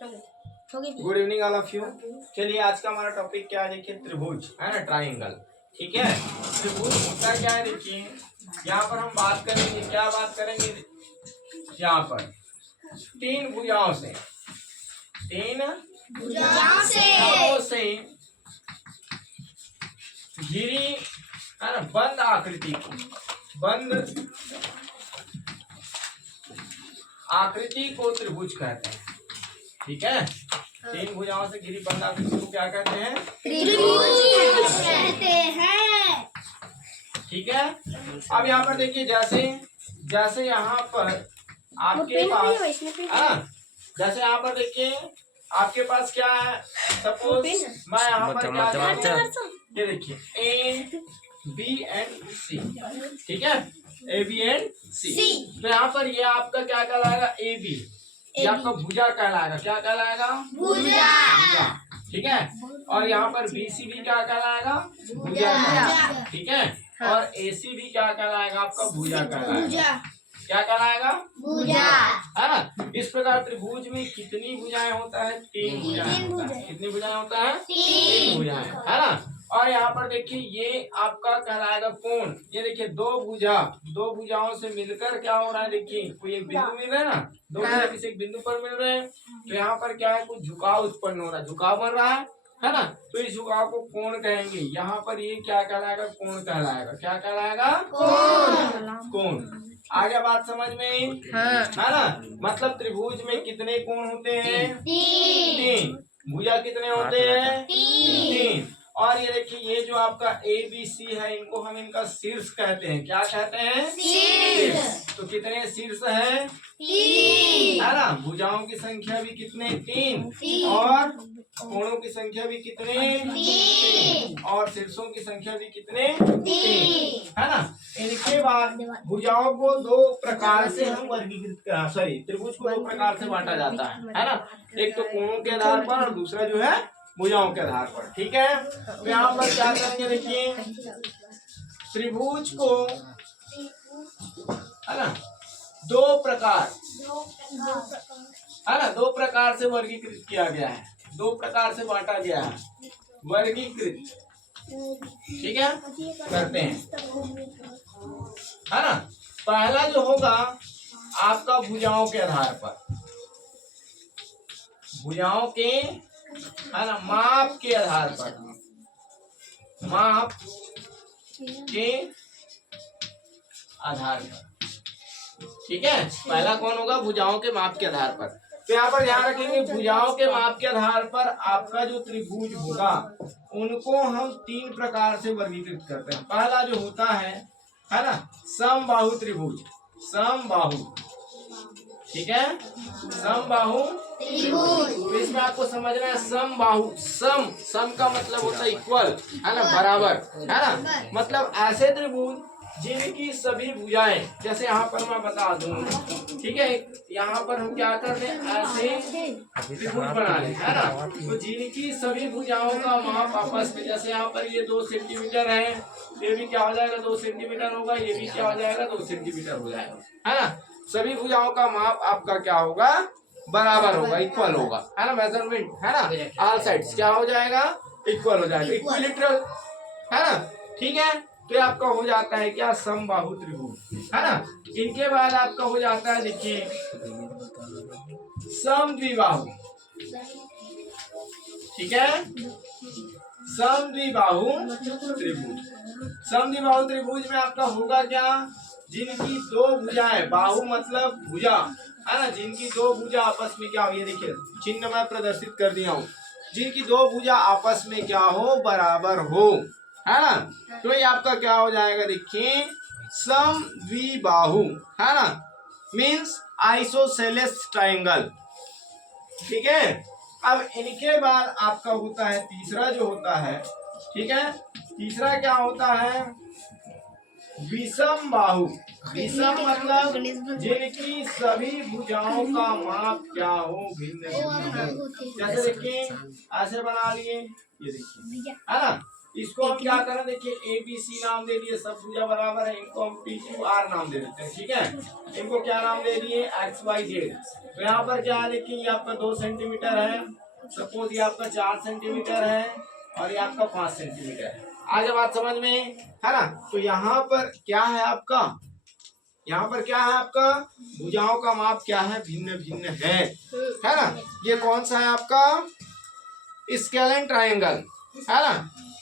Good evening all of you. चलिए आज का हमारा टॉपिक क्या है, देखिए त्रिभुज है ना, ट्राइंगल। ठीक है, त्रिभुज होता क्या है, देखिए यहाँ पर हम बात करेंगे, क्या बात करेंगे, यहाँ पर तीन भुजाओं से घिरी है ना, बंद आकृति को त्रिभुज कहते हैं। ठीक है, तीन भुजाओं से घिरी बंद आकृति को क्या कहते हैं, त्रिभुज कहते हैं। ठीक है, अब यहाँ पर देखिए, जैसे यहाँ पर आपके पास जैसे यहाँ पर देखिए आपके पास क्या है, सपोज मैं यहाँ पर क्या, ये देखिए A B एंड C। ठीक है, A B एंड C। तो यहाँ पर ये आपका क्या कहलाएगा, A B, ये आपका भुजा कहलाएगा। क्या कहलाएगा, भुजा। ठीक है, और यहाँ पर B C भी क्या कहलाएगा, भुजा। ठीक है, और A C भी क्या कहलाएगा, आपका भुजा कहलाएगा। क्या कहलाएगा, भुजा, है ना। इस प्रकार त्रिभुज में कितनी भुजाएं होता है, तीन भुजाएं होता है। कितनी भुजाएं होता है, तीन भुजाएं, है ना। और यहाँ पर देखिए ये आपका कहलाएगा कोण। ये देखिए दो भुजाओं से मिलकर क्या हो रहा है, देखिए कोई एक बिंदु मिल रहा है ना, दो भुजा किसी एक बिंदु पर मिल रहे हैं, तो यहाँ पर क्या है, कुछ झुकाव उत्पन्न हो रहा है, झुकाव बन रहा है ना। तो इस झुकाव को कोण कहेंगे। यहाँ पर ये क्या कहलाएगा, कोण कहलाएगा। क्या कहलाएगा, कोण। आगे बात समझ में, हाँ। है ना। मतलब त्रिभुज में कितने कोण होते हैं, तीन। भुजा कितने होते हैं, तीन। और ये देखिए ये जो आपका A B C है, इनको हम इनका शीर्ष कहते हैं। क्या कहते हैं, शीर्ष। तो कितने शीर्ष है, तीन, है ना। भुजाओं की संख्या भी कितने, तीन। और कोणों की संख्या भी कितने, तीन। और शीर्षों की संख्या भी कितने, तीन, है ना। इनके बाद भुजाओं को दो प्रकार से हम वर्गीकृत त्रिभुज को दो प्रकार से बांटा जाता है ना। एक तो कोणों के आधार पर और दूसरा जो है भुजाओं के आधार पर। ठीक है, तो यहाँ पर क्या करेंगे, देखिए त्रिभुज को, है ना, दो प्रकार से वर्गीकृत किया गया है, दो प्रकार से बांटा गया है, वर्गीकृत। ठीक है, करते हैं, है ना। पहला जो होगा आपका भुजाओं के आधार पर, भुजाओं के, है ना, माप के आधार पर, माप के आधार पर। ठीक है, पहला कौन होगा, भुजाओं के माप के आधार पर। तो यहाँ पर ध्यान रखेंगे, भुजाओं के माप के आधार पर आपका जो त्रिभुज होगा उनको हम तीन प्रकार से वर्गीकृत करते हैं। पहला जो होता है ना, समबाहु त्रिभुज, समबाहु। ठीक है, समबाहु त्रिभुज। इसमें आपको समझना है, समबाहु, सम का मतलब होता है इक्वल, है ना, बराबर, है ना। मतलब ऐसे त्रिभुज जिनकी सभी भुजाएं, जैसे यहाँ पर मैं बता दूं, ठीक है, यहाँ पर हम क्या कर रहे हैं, ऐसे त्रिभुज बना रहे हैं, है ना। तो जिनकी सभी भुजाओं का माप आपस में, जैसे यहाँ पर ये 2 सेंटीमीटर है, ये भी क्या हो जाएगा, 2 सेंटीमीटर होगा, ये भी क्या हो जाएगा, 2 सेंटीमीटर हो जाएगा, है ना। सभी भुजाओं का माप आपका क्या होगा, बराबर होगा, इक्वल होगा, है ना। मेजरमेंट, है ना, ऑल साइड्स क्या हो जाएगा, इक्वल हो जाएगा, इक्विलिटरल, है ना। ठीक है, तो आपका हो जाता है क्या, समबाहु त्रिभुज, है ना। इनके बाद आपका हो जाता है, देखिए समद्विबाहु। ठीक है, समद्विबाहु त्रिभुज। समद्विबाहु त्रिभुज में आपका होगा क्या, जिनकी दो भुजाएं, बाहु मतलब भुजा, है ना, जिनकी दो भुजा आपस में क्या हो, ये देखिए चिन्ह मैं प्रदर्शित कर दिया हूँ, जिनकी दो भुजा आपस में क्या हो, बराबर हो, है ना। तो ये आपका क्या हो जाएगा, देखिए समद्विबाहु, है ना, मीन्स आइसोसेलेस ट्रायंगल। ठीक है, अब इनके बाद आपका होता है तीसरा जो होता है, ठीक है, तीसरा क्या होता है, विषम बाहु। विषम मतलब जिनकी सभी भुजाओं का माप क्या हो, भिन्न हो। जैसे देखिए ऐसे बना लिए, ये देखिए, है ना, इसको हम क्या करें, देखिए ABC नाम दे दिए, सब भुजा बराबर है, इनको हम PQR नाम दे देते हैं। ठीक है, इनको क्या नाम दे दिए, XYZ। तो यहाँ पर क्या है, देखिए ये आपका 2 सेंटीमीटर है, सपोज ये आपका 4 सेंटीमीटर है और ये आपका 5 सेंटीमीटर है। आ जाए बात समझ में, है ना। तो यहाँ पर क्या है आपका, यहाँ पर क्या है आपका, भुजाओं का माप क्या है, भिन्न भिन्न है ना। ये कौन सा है आपका, स्केलेन ट्रायंगल, है ना।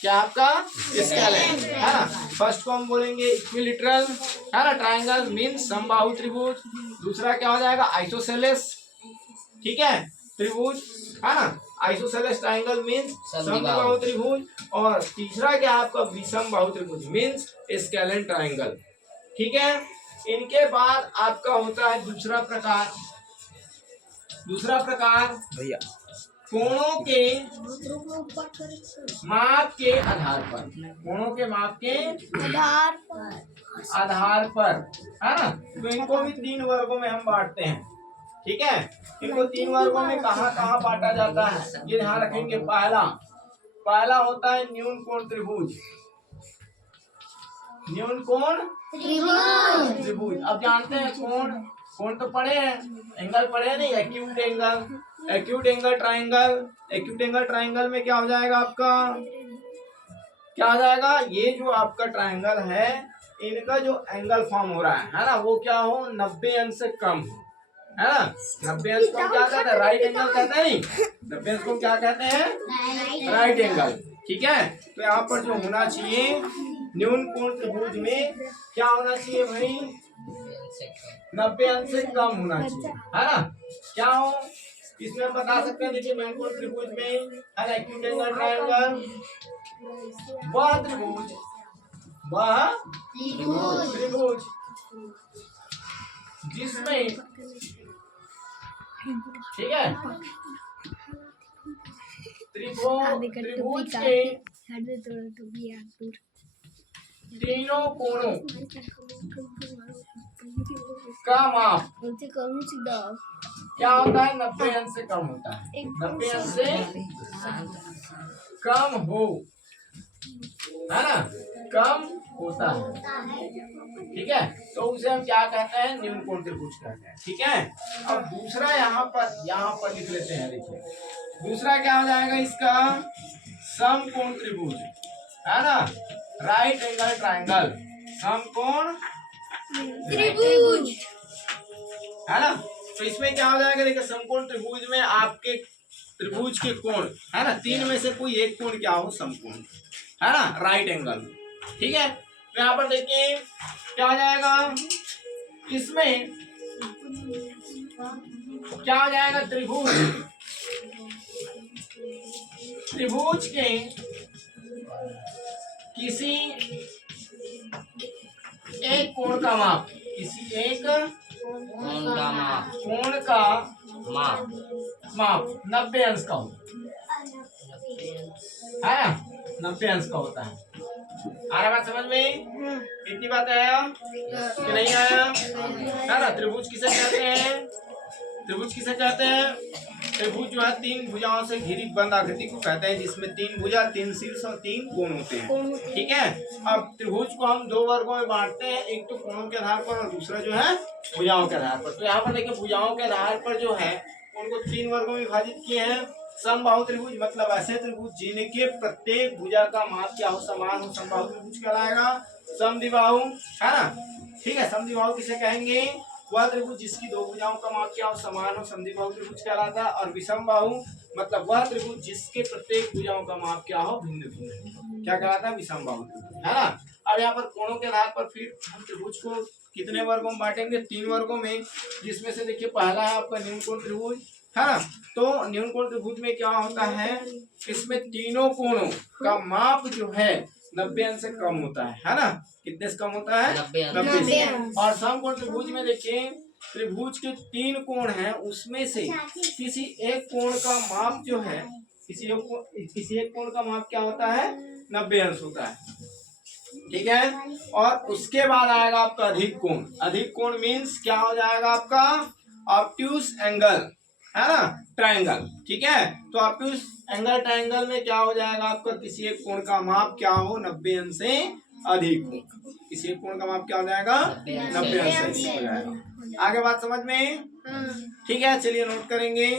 क्या आपका स्केलेन, है ना। फर्स्ट को हम बोलेंगे इक्विलैटरल, है ना। ट्रायंगल मीन्स समबाहु त्रिभुज। दूसरा क्या हो जाएगा, आइसोसेलेस, ठीक है, त्रिभुज, है ना। आइसोसेलेस ट्रायंगल मीन्स समबाहु त्रिभुज। और तीसरा क्या आपका, विषमबाहु त्रिभुज मीन्स स्केलेन ट्रायंगल। ठीक है, इनके बाद आपका होता है दूसरा प्रकार। दूसरा प्रकार भैया कोणों के माप के आधार पर, कोणों के माप के आधार पर, है ना। तो इनको भी 3 वर्गों में हम बांटते हैं। ठीक है, इनको 3 वर्गों में कहाँ कहाँ बांटा जाता है, ये ध्यान रखेंगे। पहला होता है न्यून कोण त्रिभुज। न्यून कोण त्रिभुज, अब जानते हैं कोण तो पढ़े हैं, एंगल पढ़े नहीं, acute angle, acute angle triangle. Acute angle triangle में क्या हो जाएगा आपका, क्या हो जाएगा, ये जो आपका ट्रायंगल है, इनका जो एंगल फॉर्म हो रहा है ना, वो क्या हो, 90 अंश से कम, है ना। 90 अंश को क्या कहते हैं, राइट एंगल कहते हैं। 90 अंश को क्या कहते हैं, राइट एंगल। ठीक है, तो यहाँ पर जो होना चाहिए न्यून कोण त्रिभुज में क्या होना चाहिए भाई, 90 अंश से कम होना चाहिए, है ना। क्या हो, इसमें हम बता सकते हैं, देखिए न्यून कोण त्रिभुज में, है ना, एक्यूट एंगल ट्रायंगल, वह त्रिभुज जिसमें, ठीक है, त्रिभुज के तीनों कोणों का माप क्या होता है, 90 अंश से कम होता है। 90 अंश से कम हो, है ना, कम होता है। ठीक है, तो उसे हम क्या कहते हैं, न्यून कोण त्रिभुज कहते हैं। ठीक है, अब दूसरा यहाँ पर लिख लेते हैं। देखिए दूसरा क्या हो जाएगा इसका, समकोण त्रिभुज, है ना, राइट एंगल ट्रायंगल, समकोण त्रिभुज, है ना। तो इसमें क्या हो जाएगा, देखिए समकोण त्रिभुज में आपके त्रिभुज के कोण, है ना, 3 में से कोई एक कोण क्या हो, समकोण, है ना, राइट एंगल। ठीक है, तो यहाँ पर देखिए क्या हो जाएगा, इसमें क्या हो जाएगा, त्रिभुज के किसी एक कोण का माप, किसी एक कोण का माप 90 अंश का हो, है ना, 90 अंश का होता है। आ रहा बात समझ में, इतनी बात आया कि नहीं आया, है ना। त्रिभुज किसे कहते हैं, त्रिभुज किसे कहते हैं, त्रिभुज जो है 3 भुजाओं से घिरी बंद आकृति को कहते हैं, जिसमें 3 भुजा, 3 शीर्ष और 3 कोण होते हैं। ठीक है, अब त्रिभुज को हम 2 वर्गों में बांटते हैं, एक तो कोणों के आधार पर और दूसरा जो है भुजाओं के आधार पर। तो यहाँ पर देखिए भुजाओं के आधार पर जो है उनको 3 वर्गों में विभाजित किए हैं। समबाहु त्रिभुज मतलब ऐसे त्रिभुज जिनके प्रत्येक भुजा का माप क्या हो, समान हो, समबाहु त्रिभुज कहलाएगा। समद्विबाहु, है ना, ठीक है, समद्विबाहु किसे कहेंगे, वह त्रिभुज जिसकी 2 भुजाओं का माप क्या हो, समान हो, समद्विबाहु त्रिभुज कहलाता है। और विषमबाहु मतलब वह त्रिभुज जिसके प्रत्येक भुजाओं का माप क्या हो, भिन्न भिन्न, क्या कहलाता है, विषमबाहु त्रिभुज, है ना। अब यहाँ पर कोणों के आधार पर फिर हम त्रिभुज को कितने वर्गों में बांटेंगे, 3 वर्गों में, जिसमें से देखिए पहला है आपका न्यून कोण त्रिभुज, है ना। तो न्यून कोण त्रिभुज में क्या होता है, इसमें तीनों कोणों का माप जो है 90 अंश से कम होता है ना। कितने से कम होता है, 90 से। और समकोण त्रिभुज में देखिए त्रिभुज के 3 कोण हैं, उसमें से किसी एक कोण का माप जो है, किसी एक कोण का माप क्या होता है, 90 अंश होता है। ठीक है, और उसके बाद आएगा आपका अधिक कोण। अधिक कोण मीन्स क्या हो जाएगा आपका, ऑब्ट्यूस एंगल, है ना, ट्रायंगल। ठीक है, तो आपके उस एंगल ट्रायंगल में क्या हो जाएगा, आपका किसी एक कोण का माप क्या हो, 90 अंश से अधिक हो। किसी एक कोण का माप क्या हो जाएगा, 90 अंश से अधिक हो जाएगा। आगे बात समझ में? ठीक है, चलिए नोट करेंगे।